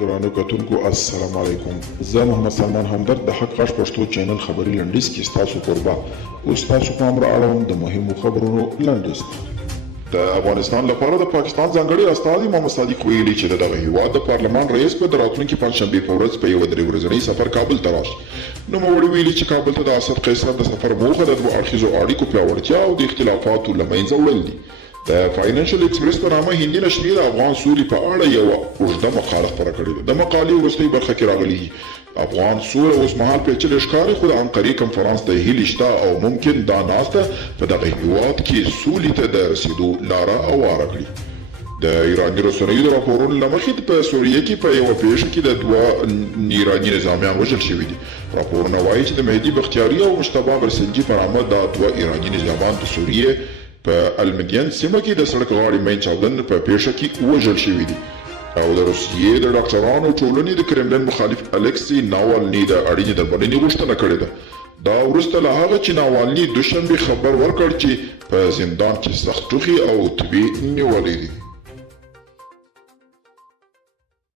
ګرانو کتونکو السلام علیکم. زه محمد سلمان همدرد د حق غږ پښتو چینل خبري لنډیز کې ستاسو قربا اوس تاسو پام را اړوم د مهمو خبرونو لنډیز. د افغانستان لپاره د پاکستان ځانګړي استازي محمد صادق ویلي چې دغه هیواد د پارلمان رئیس په راتلونکي پنځشنبې په ورځ په یو درې ورځنی سفر کابل ته راشي. نوموړي ویلي چې کابل ته د اسد قیصر د سفر موخه د دوه اړخیزو اړیکو پیاوړتیا او د اختلافاتو له منځه وړل دي. د فاینانشل ایکسپریس په نامه هندي نشریې د افغان سولې په اړه یوه اوږده مقاله خپره کړې ده. د مقالې وروستۍ برخه کې راغلي افغان سوله اوس مهال پیچلې ښکاري، خو د عنقرې کنفرانس ته هیلې شته او ممکن دا ناسته په دغه هیواد کې سولې ته د رسیدو لاره هواره کړي. د ایراني رسنیو د راپورونو له مخې په سوریه کې په یوه پیښه کې د دوه ایراني نظامیان وژل شوي دي. راپورونه وایي چې د مهدي بختیاري او مجتبی برسنجي په نامه دا دوه ایراني نظامیان د سوریې په المدین سیمه کې د سړک غاړې مین چاودنه په پیښه کې وژل شوي دي او د روسیې د ډاکټرانو ټولنې د کرملین مخالف الکسی ناوالني د اړینې درملنې غوښتنه کړې ده. دا وروسته له هغه چې ناوالني دوشنبې خبر ورکړ چې په زندان کې سخت ټوخي او تبې نیولې دي.